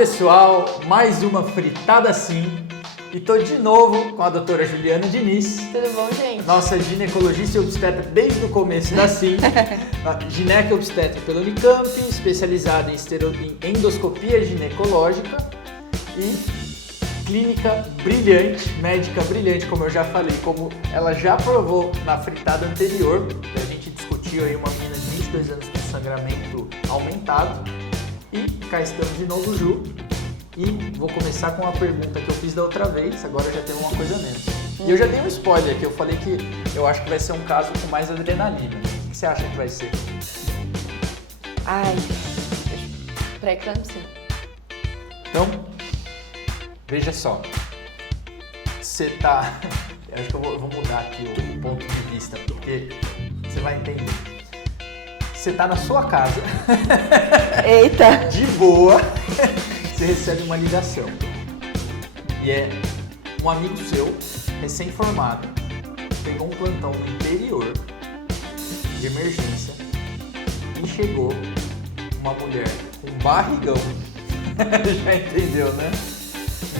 pessoal, mais uma fritada sim. E tô de novo com a doutora Juliana Diniz. Tudo bom, gente? Nossa ginecologista e obstetra desde o começo da CIM. Gineco e obstetra pela Unicamp, especializada em endoscopia ginecológica e clínica brilhante, médica brilhante, como eu já falei, como ela já provou na fritada anterior, que a gente discutiu aí uma menina de 22 anos com sangramento aumentado. E cá estamos de novo, Ju. E vou começar com uma pergunta que eu fiz da outra vez, agora já tem uma coisa menos. E eu já dei um spoiler aqui, eu falei que eu acho que vai ser um caso com mais adrenalina. O que você acha que vai ser? Ai, pré-eclâmpsia. Então, veja só. Você tá... Eu acho que eu vou mudar aqui o ponto de vista, porque você vai entender. Você tá na sua casa. Eita! De boa. Você recebe uma ligação. E é um amigo seu, recém-formado, pegou um plantão no interior de emergência e chegou uma mulher com barrigão. Já entendeu, né?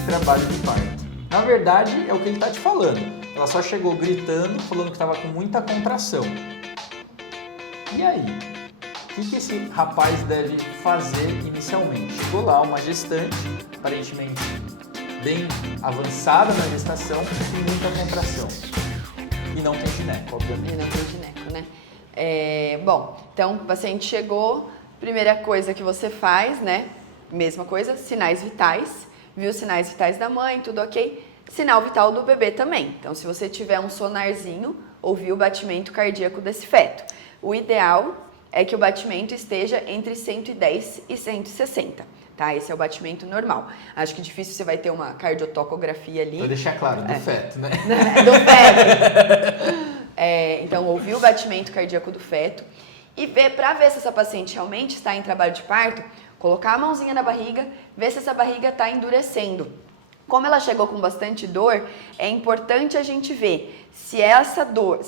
Em trabalho de parto. Na verdade, é o que ele tá te falando. Ela só chegou gritando, falando que estava com muita contração. E aí? O que esse rapaz deve fazer inicialmente? Chegou lá uma gestante, aparentemente bem avançada na gestação, com muita contração. E não tem gineco, obviamente. E não tem gineco, né? Bom, então o paciente chegou, primeira coisa que você faz, né? Mesma coisa, sinais vitais. Viu os sinais vitais da mãe, tudo ok. Sinal vital do bebê também. Então, se você tiver um sonarzinho, ouvir o batimento cardíaco desse feto. O ideal é que o batimento esteja entre 110 e 160, tá? Esse é o batimento normal. Acho que difícil você vai ter uma cardiotocografia ali. Vou deixar claro, do feto, né? Do feto. Então, ouvir o batimento cardíaco do feto e para ver se essa paciente realmente está em trabalho de parto, colocar a mãozinha na barriga, ver se essa barriga está endurecendo. Como ela chegou com bastante dor, é importante a gente ver se essa dor,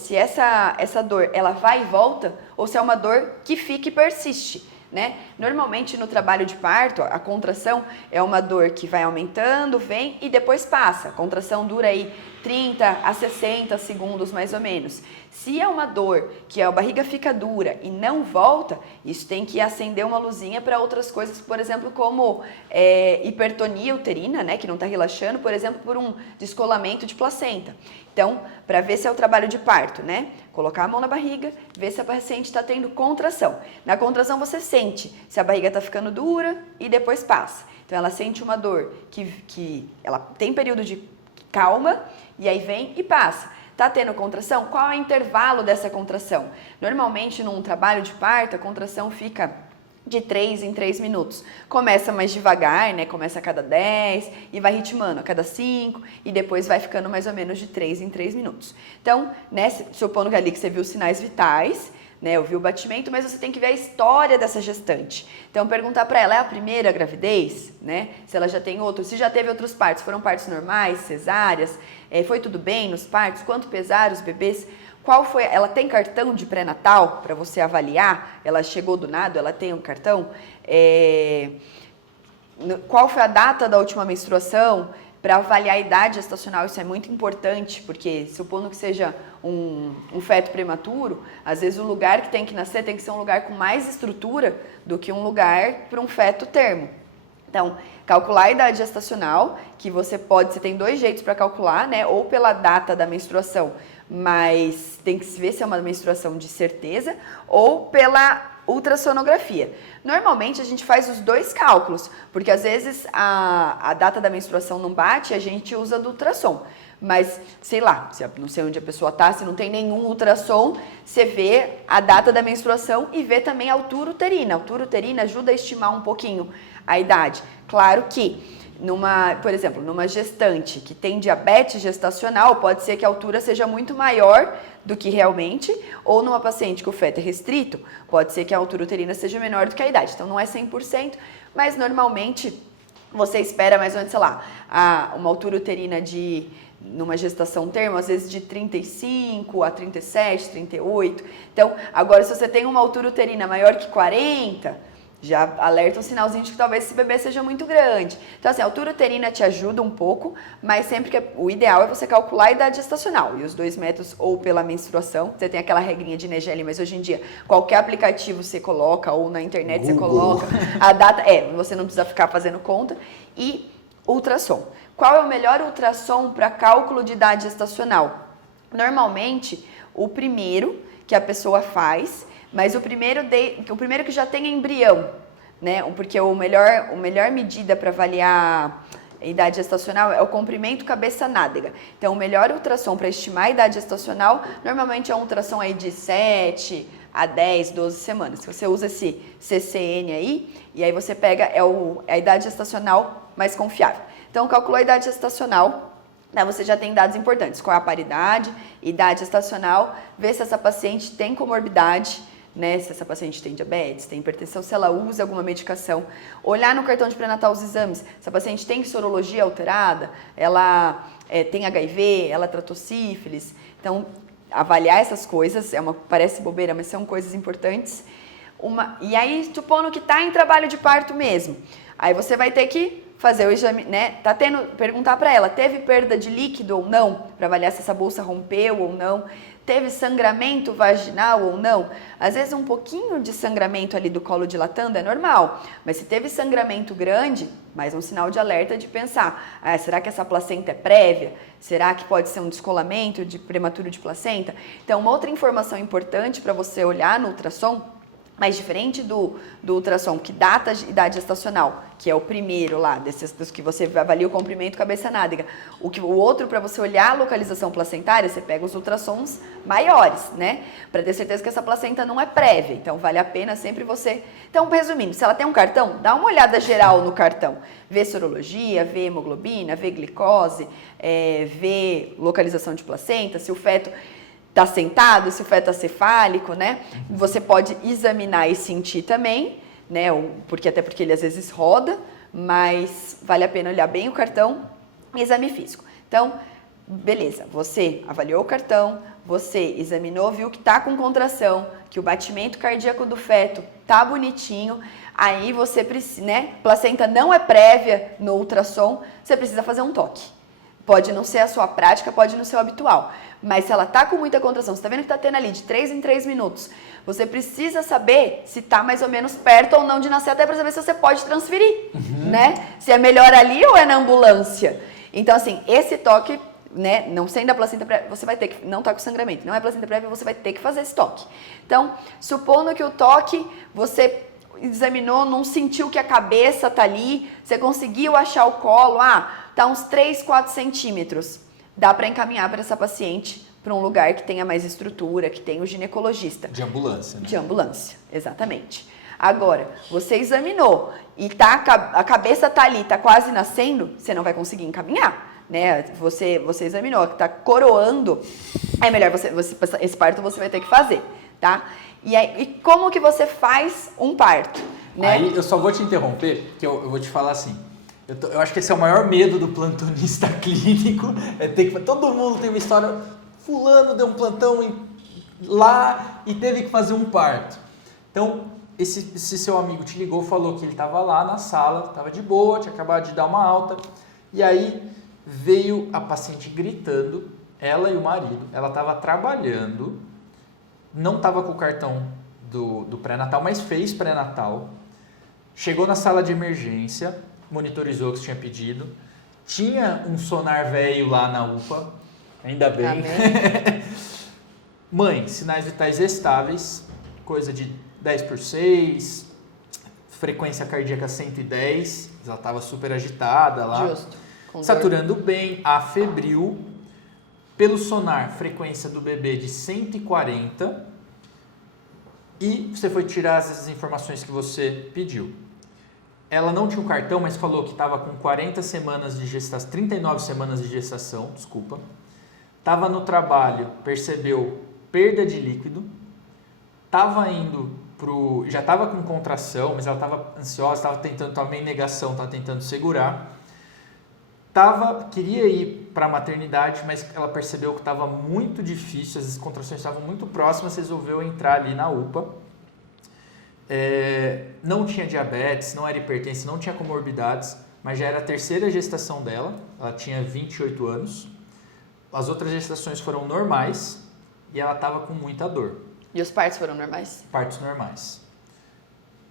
ela vai e volta ou se é uma dor que fica e persiste, né? Normalmente no trabalho de parto, a contração é uma dor que vai aumentando, vem e depois passa. A contração dura aí 30 a 60 segundos mais ou menos. Se é uma dor que a barriga fica dura e não volta, isso tem que acender uma luzinha para outras coisas, por exemplo, como hipertonia uterina, né, que não está relaxando, por exemplo, por um descolamento de placenta. Então, para ver se é o trabalho de parto, né? Colocar a mão na barriga, ver se a paciente está tendo contração. Na contração você sente se a barriga está ficando dura e depois passa. Então, ela sente uma dor que ela tem período de calma e aí vem e passa. Tá tendo contração? Qual é o intervalo dessa contração? Normalmente, num trabalho de parto, a contração fica de 3 em 3 minutos. Começa mais devagar, né? Começa a cada 10 e vai ritmando a cada 5 e depois vai ficando mais ou menos de 3 em 3 minutos. Então, supondo que ali que você viu os sinais vitais, né? Ouviu o batimento, mas você tem que ver a história dessa gestante. Então, perguntar para ela, é a primeira gravidez, né? Se ela já tem outros, se já teve outros partos, foram partos normais, cesáreas, foi tudo bem nos partos, quanto pesaram os bebês? Qual foi? Ela tem cartão de pré-natal para você avaliar? Ela chegou do nada, ela tem um cartão? Qual foi a data da última menstruação? Para avaliar a idade gestacional, isso é muito importante, porque supondo que seja um feto prematuro, às vezes o lugar que tem que nascer tem que ser um lugar com mais estrutura do que um lugar para um feto termo. Então, calcular a idade gestacional, que você tem 2 jeitos para calcular, né? Ou pela data da menstruação, mas tem que se ver se é uma menstruação de certeza, ou pela ultrassonografia. Normalmente a gente faz os 2 cálculos, porque às vezes a data da menstruação não bate e a gente usa do ultrassom. Mas, sei lá, não sei onde a pessoa está, se não tem nenhum ultrassom, você vê a data da menstruação e vê também a altura uterina. A altura uterina ajuda a estimar um pouquinho a idade. Claro que, por exemplo, numa gestante que tem diabetes gestacional, pode ser que a altura seja muito maior do que realmente, ou numa paciente que o feto é restrito, pode ser que a altura uterina seja menor do que a idade. Então, não é 100%, mas normalmente você espera mais ou menos, sei lá, uma altura uterina numa gestação termo, às vezes de 35 a 37, 38. Então, agora, se você tem uma altura uterina maior que 40, Já alerta um sinalzinho de que talvez esse bebê seja muito grande. Então, assim, a altura uterina te ajuda um pouco, mas sempre que o ideal é você calcular a idade gestacional. E os 2 metros ou pela menstruação. Você tem aquela regrinha de Negeli, mas hoje em dia qualquer aplicativo você coloca ou na internet Google. você coloca a data. Você não precisa ficar fazendo conta. E ultrassom. Qual é o melhor ultrassom para cálculo de idade gestacional? Normalmente, o primeiro que a pessoa faz, mas o primeiro que já tem embrião, né? Porque a melhor medida para avaliar a idade gestacional é o comprimento cabeça-nádega. Então, o melhor ultrassom para estimar a idade gestacional, normalmente é um ultrassom aí de 7 a 10, 12 semanas. Se você usa esse CCN aí, e aí você pega a idade gestacional mais confiável. Então, calculou a idade gestacional, né, você já tem dados importantes. Qual é a paridade, idade gestacional, ver se essa paciente tem comorbidade, né, se essa paciente tem diabetes, tem hipertensão, se ela usa alguma medicação. Olhar no cartão de pré-natal os exames, se a paciente tem sorologia alterada, ela tem HIV, ela tratou sífilis. Então, avaliar essas coisas, parece bobeira, mas são coisas importantes. E aí, supondo que está em trabalho de parto mesmo, aí você vai ter que fazer o exame, né? Perguntar para ela, teve perda de líquido ou não? Para avaliar se essa bolsa rompeu ou não. Teve sangramento vaginal ou não? Às vezes um pouquinho de sangramento ali do colo dilatando é normal, mas se teve sangramento grande, mais um sinal de alerta de pensar, será que essa placenta é prévia? Será que pode ser um descolamento prematuro de placenta? Então, uma outra informação importante para você olhar no ultrassom, mas diferente do ultrassom que data a idade gestacional, que é o primeiro lá, dos que você avalia o comprimento cabeça-nádega. O outro, para você olhar a localização placentária, você pega os ultrassons maiores, né? Para ter certeza que essa placenta não é prévia. Então, vale a pena sempre você... Então, resumindo, se ela tem um cartão, dá uma olhada geral no cartão. Vê sorologia, vê hemoglobina, vê glicose, vê localização de placenta, se o feto... está sentado, se o feto é cefálico, né? Você pode examinar e sentir também, né? Até porque ele às vezes roda, mas vale a pena olhar bem o cartão e exame físico. Então, beleza, você avaliou o cartão, você examinou, viu que tá com contração, que o batimento cardíaco do feto tá bonitinho, aí você precisa, né? Placenta não é prévia no ultrassom, você precisa fazer um toque. Pode não ser a sua prática, pode não ser o habitual. Mas se ela tá com muita contração, você tá vendo que tá tendo ali de 3 em 3 minutos, você precisa saber se tá mais ou menos perto ou não de nascer, até para saber se você pode transferir, né? Se é melhor ali ou é na ambulância. Então, assim, esse toque, né, não sendo a placenta prévia, você vai ter que, não tá com sangramento, não é placenta prévia, você vai ter que fazer esse toque. Então, supondo que o toque, você examinou, não sentiu que a cabeça tá ali, você conseguiu achar o colo, tá uns 3, 4 centímetros. Dá para encaminhar para essa paciente para um lugar que tenha mais estrutura, que tenha o ginecologista. De ambulância, né? De ambulância, exatamente. Agora, você examinou e a cabeça tá ali, tá quase nascendo, você não vai conseguir encaminhar, né? Você examinou, que tá coroando, é melhor esse parto você vai ter que fazer, tá? E como que você faz um parto, né? Aí eu só vou te interromper, que eu vou te falar assim. Eu acho que esse é o maior medo do plantonista clínico, todo mundo tem uma história, fulano deu um plantão lá e teve que fazer um parto. Então, esse seu amigo te ligou, falou que ele estava lá na sala, estava de boa, tinha acabado de dar uma alta, e aí veio a paciente gritando, ela e o marido, ela estava trabalhando, não estava com o cartão do pré-natal, mas fez pré-natal, chegou na sala de emergência, monitorizou o que você tinha pedido, tinha um sonar velho lá na UPA, ainda bem. Mãe, sinais vitais estáveis, coisa de 10/6, frequência cardíaca 110, ela estava super agitada lá. Justo. Saturando bem, afebril, pelo sonar, frequência do bebê de 140, e você foi tirar as informações que você pediu. Ela não tinha o cartão, mas falou que estava com 40 semanas de gestação, 39 semanas de gestação, desculpa. Estava no percebeu perda de líquido, estava indo já estava com contração, mas ela estava ansiosa, estava tentando também negação, estava tentando segurar. Queria ir para a maternidade, mas ela percebeu que estava muito difícil, as contrações estavam muito próximas, resolveu entrar ali na UPA. Não tinha diabetes, não era hipertensa, não tinha comorbidades, mas já era a terceira gestação dela, ela tinha 28 anos. As outras gestações foram normais e ela estava com muita dor. E os partos foram normais? Partos normais.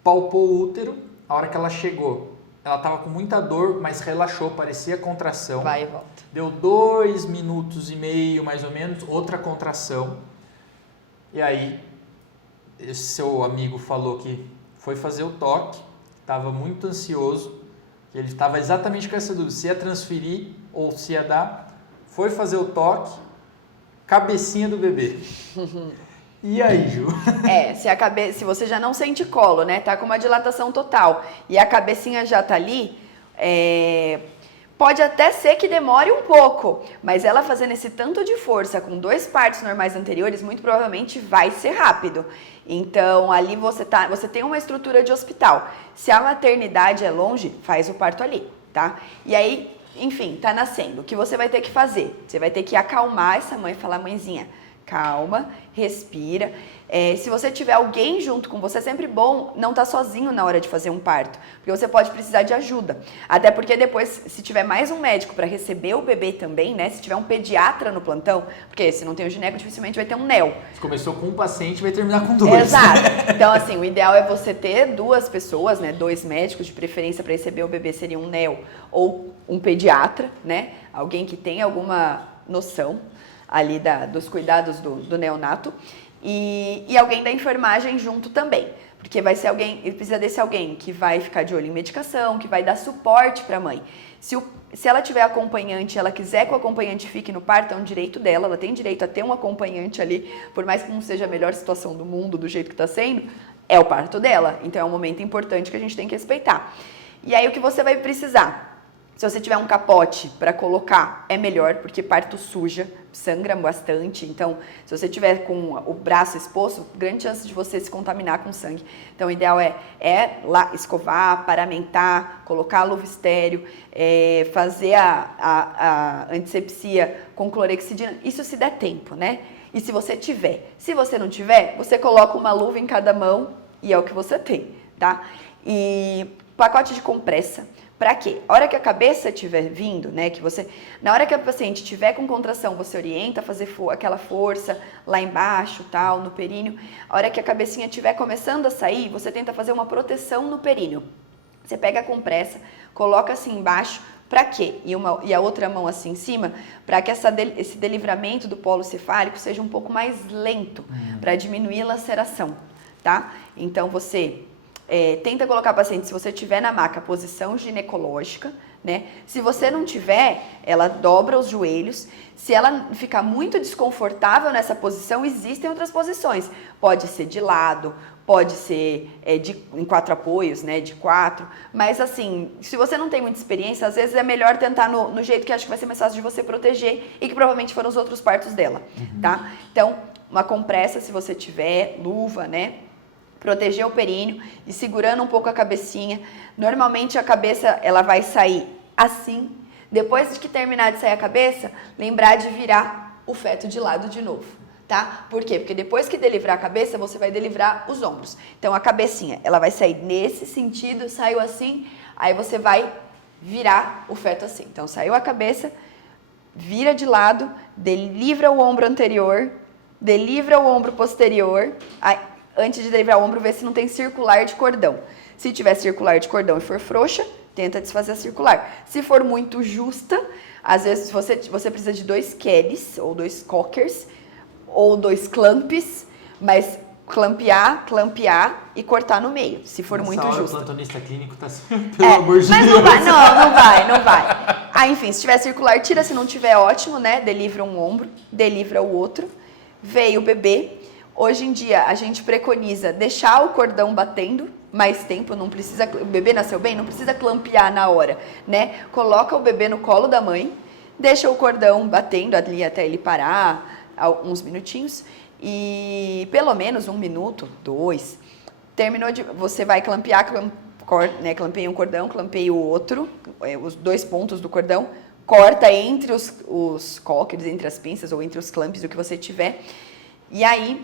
Palpou o útero, a hora que ela chegou, ela estava com muita dor, mas relaxou, parecia contração. Vai e volta. Deu 2 minutos e meio, mais ou menos, outra contração. E aí, esse seu amigo falou que foi fazer o toque, estava muito ansioso, que ele estava exatamente com essa dúvida, se ia transferir ou se ia dar. Foi fazer o toque, cabecinha do bebê. E aí, Ju? Se você já não sente colo, né? Tá com uma dilatação total e a cabecinha já tá ali, pode até ser que demore um pouco, mas ela fazendo esse tanto de força com 2 partos normais anteriores, muito provavelmente vai ser rápido. Então, ali você tem uma estrutura de hospital. Se a maternidade é longe, faz o parto ali, tá? E aí, enfim, tá nascendo. O que você vai ter que fazer? Você vai ter que acalmar essa mãe e falar, mãezinha, calma, respira. Se você tiver alguém junto com você, é sempre bom não estar sozinho na hora de fazer um parto, porque você pode precisar de ajuda. Até porque depois, se tiver mais um médico para receber o bebê também, né? Se tiver um pediatra no plantão, porque se não tem o gineco, dificilmente vai ter um neo. Se começou com um paciente, vai terminar com 2. Exato. Então, assim, o ideal é você ter 2 pessoas, né? 2 médicos, de preferência para receber o bebê seria um neo ou um pediatra, né? Alguém que tenha alguma noção ali dos cuidados do neonato e alguém da enfermagem junto também, porque vai ser alguém, ele precisa desse alguém que vai ficar de olho em medicação, que vai dar suporte para a mãe. Se ela tiver acompanhante, ela quiser que o acompanhante fique no parto, é um direito dela, ela tem direito a ter um acompanhante ali, por mais que não seja a melhor situação do mundo, do jeito que está sendo, é o parto dela, então é um momento importante que a gente tem que respeitar. E aí o que você vai precisar? Se você tiver um capote para colocar, é melhor, porque parto suja, sangra bastante. Então, se você tiver com o braço exposto, grande chance de você se contaminar com sangue. Então, o ideal é lá escovar, paramentar, colocar a luva estéreo, fazer a antisepsia com clorexidina. Isso se der tempo, né? E se você tiver. Se você não tiver, você coloca uma luva em cada mão e é o que você tem, tá? E pacote de compressa. Para quê? A hora que a cabeça estiver vindo, né, na hora que a paciente estiver com contração, você orienta a fazer aquela força lá embaixo, tal, no períneo. A hora que a cabecinha estiver começando a sair, você tenta fazer uma proteção no períneo. Você pega a compressa, coloca assim embaixo, para quê? E a outra mão assim em cima, para que esse delivramento do polo cefálico seja um pouco mais lento, para diminuir a laceração, tá? Então você tenta colocar a paciente, se você tiver na maca, posição ginecológica, né? Se você não tiver, ela dobra os joelhos. Se ela ficar muito desconfortável nessa posição, existem outras posições. Pode ser de lado, pode ser em 4 apoios, né? De 4. Mas assim, se você não tem muita experiência, às vezes é melhor tentar no jeito que acho que vai ser mais fácil de você proteger e que provavelmente foram os outros partos dela, tá? Então, uma compressa se você tiver, luva, né? Proteger o períneo e segurando um pouco a cabecinha. Normalmente a cabeça ela vai sair assim. Depois de que terminar de sair a cabeça, lembrar de virar o feto de lado de novo, tá? Por quê? Porque depois que delivrar a cabeça, você vai delivrar os ombros. Então a cabecinha, ela vai sair nesse sentido, saiu assim, aí você vai virar o feto assim. Então saiu a cabeça, vira de lado, delivra o ombro anterior, delivra o ombro posterior, aí, antes de delivrar o ombro, vê se não tem circular de cordão. Se tiver circular de cordão e for frouxa, tenta desfazer a circular. Se for muito justa, às vezes você precisa de 2 Kellys, ou 2 cockers, ou 2 clamps, mas clampear e cortar no meio, se for muito justa. O plantonista clínico tá assim, pelo amor de Deus. Mas não vai. Aí, enfim, se tiver circular, tira, se não tiver, ótimo, né? Delivra um ombro, delivra o outro, veio o bebê. Hoje em dia, a gente preconiza deixar o cordão batendo mais tempo, não precisa, o bebê nasceu bem, não precisa clampear na hora, né? Coloca o bebê no colo da mãe, deixa o cordão batendo ali até ele parar, uns minutinhos, e pelo menos 1 minuto, 2, terminou você vai clampear, clampeia um cordão, clampeia o outro, os 2 pontos do cordão, corta entre os cockers, entre as pinças ou entre os clamps, o que você tiver, e aí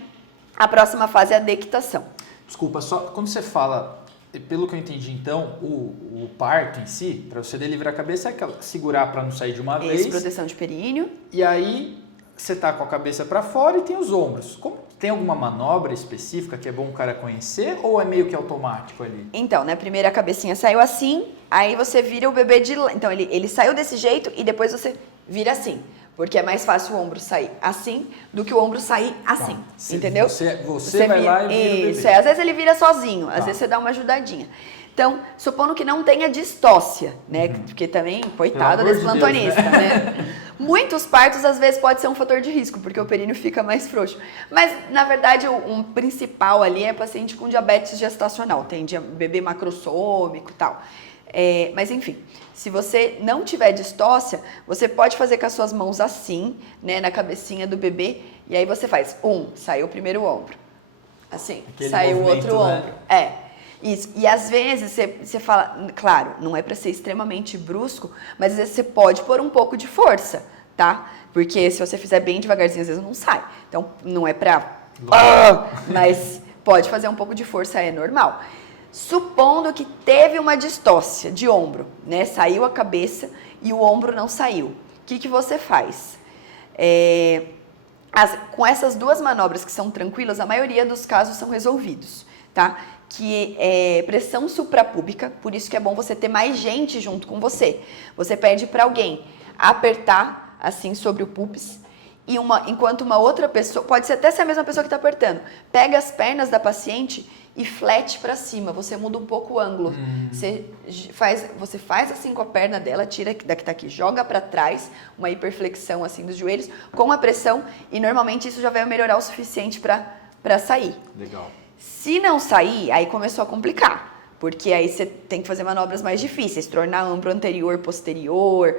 a próxima fase é a dequitação. Desculpa, só quando você fala, pelo que eu entendi então, o parto em si, para você deliverar a cabeça, é segurar para não sair de uma vez. Proteção de períneo. E aí você tá com a cabeça para fora e tem os ombros. Tem alguma manobra específica que é bom o cara conhecer ou é meio que automático ali? Então, né, primeiro a cabecinha saiu assim, aí você vira o bebê de lado. Então, ele saiu desse jeito e depois você vira assim. Porque é mais fácil o ombro sair assim do que o ombro sair assim, entendeu? Você vai lá e vira o bebê. Isso, às vezes ele vira sozinho, às vezes você dá uma ajudadinha. Então, supondo que não tenha distócia, né? Porque também, coitado desse plantonista, né? Muitos partos, às vezes, pode ser um fator de risco, porque o períneo fica mais frouxo. Mas, na verdade, um principal ali é paciente com diabetes gestacional. Tem bebê macrossômico e tal. Mas, enfim, se você não tiver distócia, você pode fazer com as suas mãos assim, né? Na cabecinha do bebê. E aí você faz saiu o primeiro ombro. Assim, aquele saiu o outro ombro. Isso. E às vezes você fala, claro, não é para ser extremamente brusco, mas às vezes você pode pôr um pouco de força, tá? Porque se você fizer bem devagarzinho, às vezes não sai. Então, não é pra... mas pode fazer um pouco de força, é normal. Supondo que teve uma distócia de ombro, né? Saiu a cabeça e o ombro não saiu. O que você faz? Com essas duas manobras que são tranquilas, a maioria dos casos são resolvidos, tá? Que é pressão suprapúbica, por isso que é bom você ter mais gente junto com você. Você pede para alguém apertar assim sobre o pubis, e enquanto uma outra pessoa, pode ser até ser a mesma pessoa que está apertando, pega as pernas da paciente e flete para cima, você muda um pouco o ângulo. Você faz assim com a perna dela, tira da que tá aqui, joga para trás, uma hiperflexão assim dos joelhos, com a pressão, e normalmente isso já vai melhorar o suficiente para sair. Legal. Se não sair, aí começou a complicar, porque aí você tem que fazer manobras mais difíceis, tornar ombro anterior, posterior,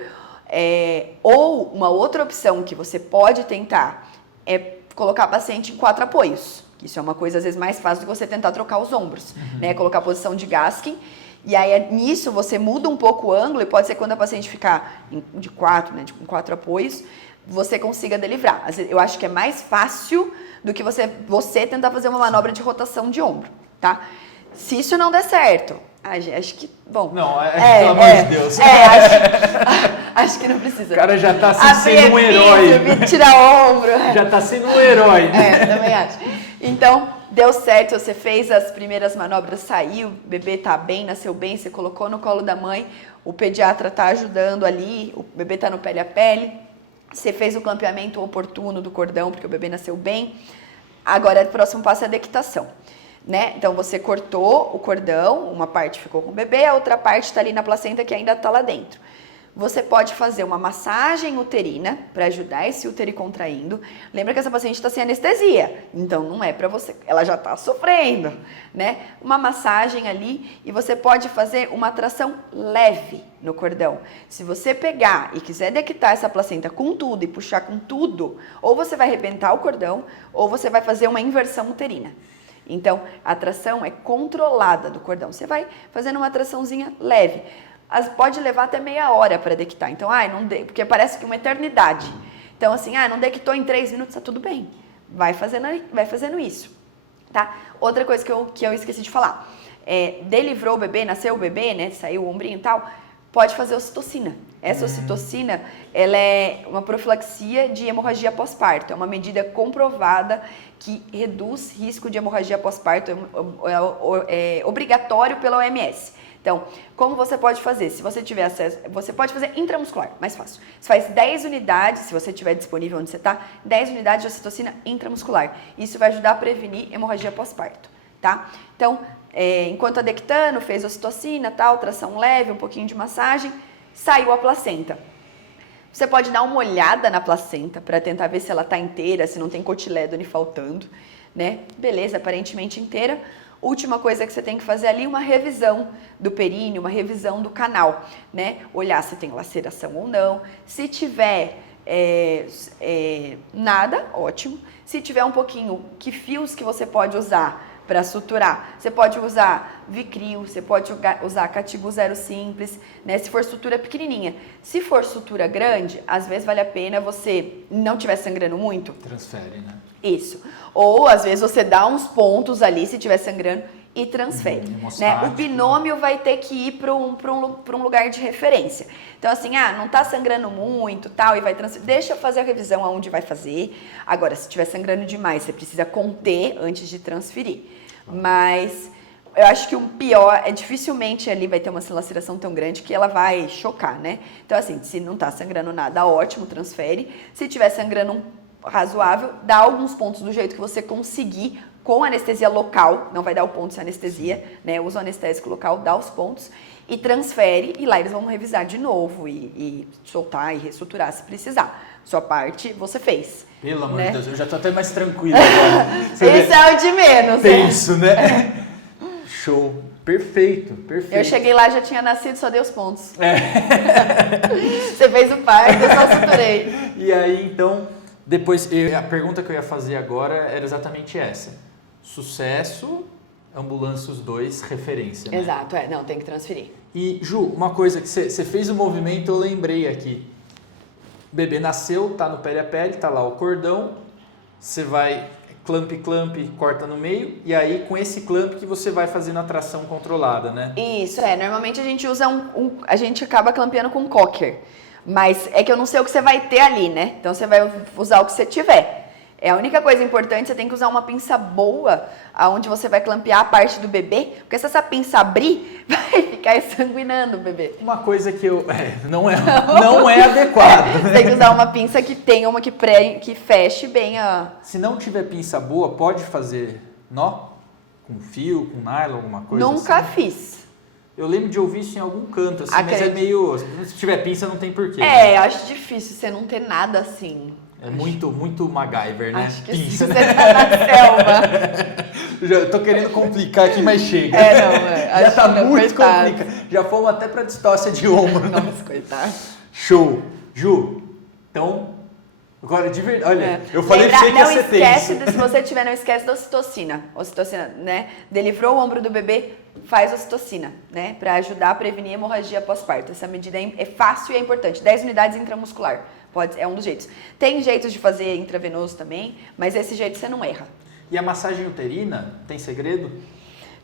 ou uma outra opção que você pode tentar é colocar a paciente em 4 apoios. Isso é uma coisa, às vezes, mais fácil do que você tentar trocar os ombros, né? Colocar a posição de Gaskin, e aí nisso você muda um pouco o ângulo, e pode ser quando a paciente ficar de 4, né, com 4 apoios, você consiga deliverar. Eu acho que é mais fácil do que você tentar fazer uma manobra de rotação de ombro, tá? Se isso não der certo, acho que, bom... Não, pelo amor de Deus. Acho que não precisa. O cara já tá sendo um herói. Tirar ombro. Já tá sendo um herói. Também acho. Então, deu certo, você fez as primeiras manobras, saiu, o bebê tá bem, nasceu bem, você colocou no colo da mãe, o pediatra tá ajudando ali, o bebê tá no pele a pele, você fez o clampeamento oportuno do cordão, porque o bebê nasceu bem. Agora, o próximo passo é a dequitação, né? Então, você cortou o cordão, uma parte ficou com o bebê, a outra parte está ali na placenta que ainda está lá dentro. Você pode fazer uma massagem uterina para ajudar esse útero contraindo. Lembra que essa paciente está sem anestesia, então não é para você, ela já está sofrendo, né? Uma massagem ali, e você pode fazer uma tração leve no cordão. Se você pegar e quiser dequitar essa placenta com tudo e puxar com tudo, ou você vai arrebentar o cordão, ou você vai fazer uma inversão uterina. Então, a tração é controlada do cordão. Você vai fazendo uma traçãozinha leve. Pode levar até meia hora para dequitar. Então, porque parece que uma eternidade. Então, assim, não dequitou em 3 minutos, tá tudo bem. Vai fazendo isso, tá? Outra coisa que eu esqueci de falar. Delivrou o bebê, nasceu o bebê, né? Saiu o ombrinho e tal. Pode fazer ocitocina. Essa ocitocina, ela é uma profilaxia de hemorragia pós-parto. É uma medida comprovada que reduz risco de hemorragia pós-parto. É obrigatório pela OMS. Então, como você pode fazer? Se você tiver acesso, você pode fazer intramuscular, mais fácil. Você faz 10 unidades, se você tiver disponível onde você está, 10 unidades de ocitocina intramuscular. Isso vai ajudar a prevenir hemorragia pós-parto, tá? Então, enquanto a dectano fez ocitocina, tal, tração leve, um pouquinho de massagem, saiu a placenta. Você pode dar uma olhada na placenta para tentar ver se ela está inteira, se não tem cotilédone faltando, né? Beleza, aparentemente inteira. Última coisa que você tem que fazer ali, uma revisão do períneo, uma revisão do canal, né? Olhar se tem laceração ou não. Se tiver nada, ótimo. Se tiver um pouquinho, que fios que você pode usar para suturar? Você pode usar Vicryl, você pode usar Catibu Zero Simples, né? Se for sutura pequenininha. Se for sutura grande, às vezes vale a pena você não estiver sangrando muito. Transfere, né? Isso. Ou, às vezes, você dá uns pontos ali, se estiver sangrando, e transfere. Né? O binômio vai ter que ir para um lugar de referência. Então, assim, não está sangrando muito, tal, e vai transferir. Deixa eu fazer a revisão aonde vai fazer. Agora, se estiver sangrando demais, você precisa conter antes de transferir. Mas eu acho que o pior é dificilmente ali vai ter uma laceração tão grande que ela vai chocar, né? Então, assim, se não está sangrando nada, ótimo, transfere. Se estiver sangrando razoável, dá alguns pontos do jeito que você conseguir, com anestesia local, não vai dar o ponto sem anestesia, né? Usa o anestésico local, dá os pontos e transfere, e lá eles vão revisar de novo e soltar e reestruturar se precisar. Sua parte você fez. Pelo amor né? de Deus, eu já tô até mais tranquilo agora. Isso é o de menos. Tenso, né? Show. Perfeito, perfeito. Eu cheguei lá, já tinha nascido, só dei os pontos. Você fez o parto, eu só suturei. E aí, então, depois, a pergunta que eu ia fazer agora era exatamente essa. Sucesso, ambulância os dois, referência, né? Exato, não, tem que transferir. E, Ju, uma coisa que você fez o movimento, eu lembrei aqui. O bebê nasceu, tá no pele a pele, tá lá o cordão, você vai clamp, corta no meio, e aí com esse clamp que você vai fazendo a tração controlada, né? Isso, normalmente a gente usa a gente acaba clampeando com cocker, mas é que eu não sei o que você vai ter ali, né? Então você vai usar o que você tiver. A única coisa importante, você tem que usar uma pinça boa, aonde você vai clampear a parte do bebê, porque se essa pinça abrir, vai ficar sanguinando o bebê. Uma coisa que não é adequado. Você tem que usar uma pinça que tenha uma que feche bem a... Se não tiver pinça boa, pode fazer nó? Com fio, com nylon, alguma coisa Nunca assim? fiz. Eu lembro de ouvir isso em algum canto, assim, mas é meio... Se tiver pinça, não tem porquê. Acho difícil você não ter nada assim. É muito MacGyver, né? Acho que pinça, sim, né? você tá na selva. Já tô querendo complicar aqui, mas chega. Já tá muito complicado. Já fomos até pra distócia de ombro. Nossa, coitado. Show. Ju, então, agora de verdade, olha, eu falei pra você que ia ser tenso. Se você tiver, não esquece da ocitocina. Ocitocina, né? Delivrou o ombro do bebê, faz ocitocina, né? Pra ajudar a prevenir a hemorragia pós-parto. Essa medida é fácil e é importante. 10 unidades intramuscular. É um dos jeitos. Tem jeitos de fazer intravenoso também, mas esse jeito você não erra. E a massagem uterina, tem segredo?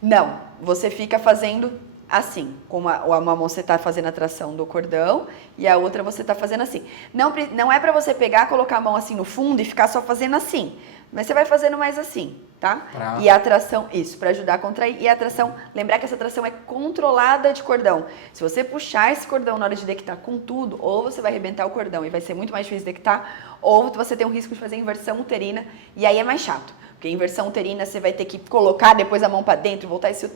Não, você fica fazendo assim, com uma mão você está fazendo a tração do cordão e a outra você está fazendo assim. Não é para você pegar, colocar a mão assim no fundo e ficar só fazendo assim, mas você vai fazendo mais assim, tá? E a tração, isso, para ajudar a contrair. E a tração, lembrar que essa tração é controlada de cordão. Se você puxar esse cordão na hora de dectar com tudo, ou você vai arrebentar o cordão e vai ser muito mais difícil dectar, ou você tem um risco de fazer inversão uterina e aí é mais chato. Porque inversão uterina você vai ter que colocar depois a mão para dentro e voltar esse...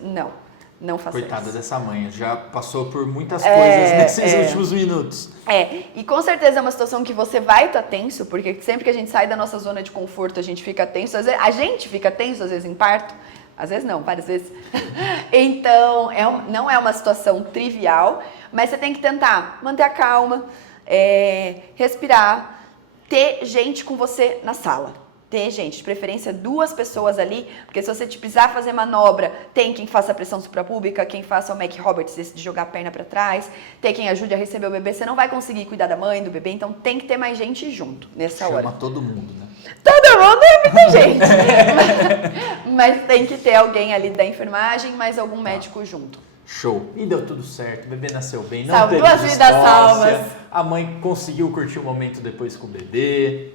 Não faça Coitada isso. dessa mãe, já passou por muitas coisas nesses últimos minutos. E com certeza é uma situação que você vai estar tenso, porque sempre que a gente sai da nossa zona de conforto, a gente fica tenso. Às vezes, a gente fica tenso, às vezes em parto, às vezes não, várias vezes. Então, não é uma situação trivial, mas você tem que tentar manter a calma, respirar, ter gente com você na sala. Ter, gente, de preferência 2 pessoas ali, porque se você precisar fazer manobra, tem quem faça a pressão suprapúbica, quem faça o Mac Roberts, esse de jogar a perna para trás, tem quem ajude a receber o bebê, você não vai conseguir cuidar da mãe, do bebê, então tem que ter mais gente junto nessa hora. Chama todo mundo, né? Todo mundo é muita gente, mas tem que ter alguém ali da enfermagem, mais algum médico junto. Show. E deu tudo certo, o bebê nasceu bem, não Salvou teve as vidas salvas. A mãe conseguiu curtir o momento depois com o bebê.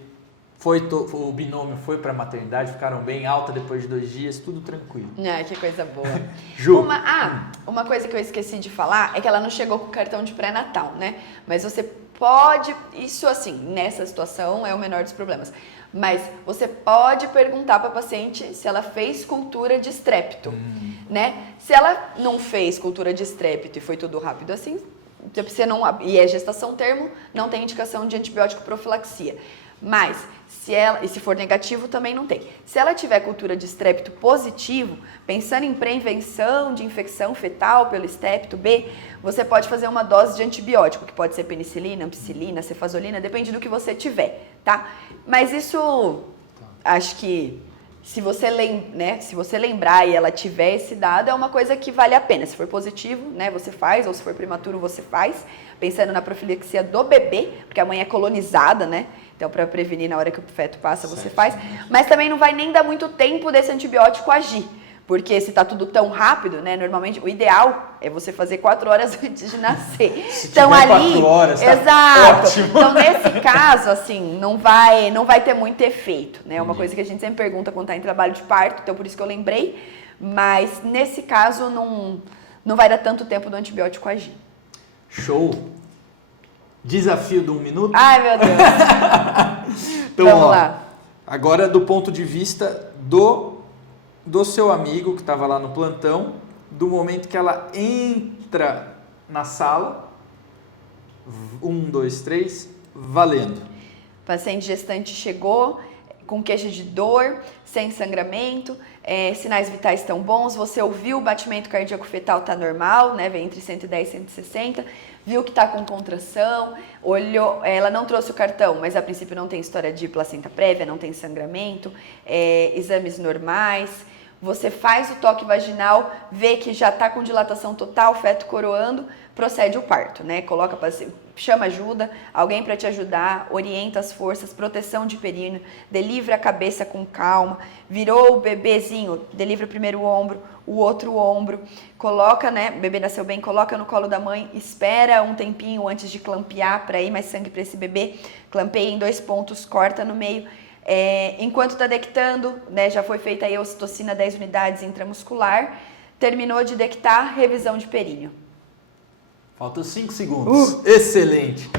O binômio foi para a maternidade, ficaram bem alta depois de 2 dias, tudo tranquilo. Que coisa boa. Ju. Uma coisa que eu esqueci de falar é que ela não chegou com o cartão de pré-natal, né? Mas você pode, isso assim, nessa situação é o menor dos problemas. Mas você pode perguntar para a paciente se ela fez cultura de estrépito, né? Se ela não fez cultura de estrépito e foi tudo rápido assim, e é gestação termo, não tem indicação de antibiótico profilaxia. Mas, se for negativo, também não tem. Se ela tiver cultura de estrépito positivo, pensando em prevenção de infecção fetal pelo estrépito B, você pode fazer uma dose de antibiótico, que pode ser penicilina, ampicilina, cefazolina, depende do que você tiver, tá? Mas isso, acho que se você lembrar e ela tiver esse dado, é uma coisa que vale a pena. Se for positivo, né, você faz, ou se for prematuro, você faz, pensando na profilaxia do bebê, porque a mãe é colonizada, né? Então, para prevenir na hora que o feto passa, você faz. Mas também não vai nem dar muito tempo desse antibiótico agir. Porque se tá tudo tão rápido, né? Normalmente, o ideal é você fazer 4 horas antes de nascer. Se então, tiver ali, 4 horas, tá exato. ótimo. Então, nesse caso, assim, não vai ter muito efeito, né? É uma coisa que a gente sempre pergunta quando tá em trabalho de parto, então por isso que eu lembrei. Mas, nesse caso, não vai dar tanto tempo do antibiótico agir. Show! Desafio de 1 minuto? Ai, meu Deus. Então, Vamos lá. Agora, do ponto de vista do seu amigo que estava lá no plantão, do momento que ela entra na sala, 1, 2, 3, valendo. Paciente gestante chegou com queixa de dor, sem sangramento, sinais vitais estão bons, você ouviu o batimento cardíaco fetal está normal, né, vem entre 110 e 160, viu que está com contração, olhou, ela não trouxe o cartão, mas a princípio não tem história de placenta prévia, não tem sangramento, exames normais. Você faz o toque vaginal, vê que já está com dilatação total, feto coroando, procede o parto, né? Chama ajuda, alguém para te ajudar, orienta as forças, proteção de períneo, delivra a cabeça com calma, virou o bebezinho, delivra primeiro o ombro, o outro ombro, coloca, né? O bebê nasceu bem, coloca no colo da mãe, espera um tempinho antes de clampear para ir mais sangue para esse bebê, clampeia em 2 pontos, corta no meio. Enquanto está dectando, né, já foi feita aí a ocitocina 10 unidades intramuscular, terminou de dectar, revisão de períneo. Faltam 5 segundos. Excelente.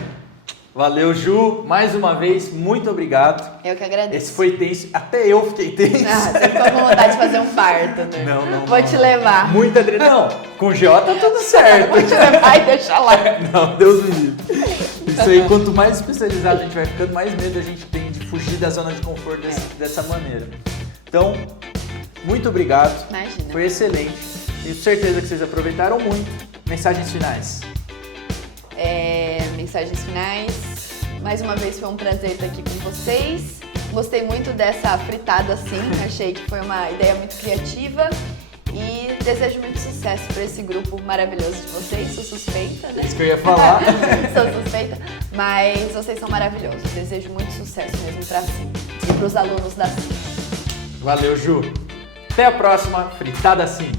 Valeu, Ju. Mais uma vez, muito obrigado. Eu que agradeço. Esse foi tenso. Até eu fiquei tenso. Você ficou com vontade de fazer um parto, né? Não. Vou te levar. Muita adrenalina. Não, com o GO tá tudo certo. Vou te levar e deixar lá. Não, Deus me livre. Isso aí, quanto mais especializado a gente vai ficando, mais medo a gente tem de fugir da zona de conforto dessa maneira. Então, muito obrigado. Imagina. Foi excelente. Tenho certeza que vocês aproveitaram muito. Mensagens finais. Mensagens finais. Mais uma vez foi um prazer estar aqui com vocês. Gostei muito dessa fritada assim. Achei que foi uma ideia muito criativa. E desejo muito sucesso para esse grupo maravilhoso de vocês. Sou suspeita, né? Isso que eu ia falar. Sou suspeita, mas vocês são maravilhosos. Desejo muito sucesso mesmo para si e para os alunos da CIM. Valeu, Ju. Até a próxima Fritada Sim.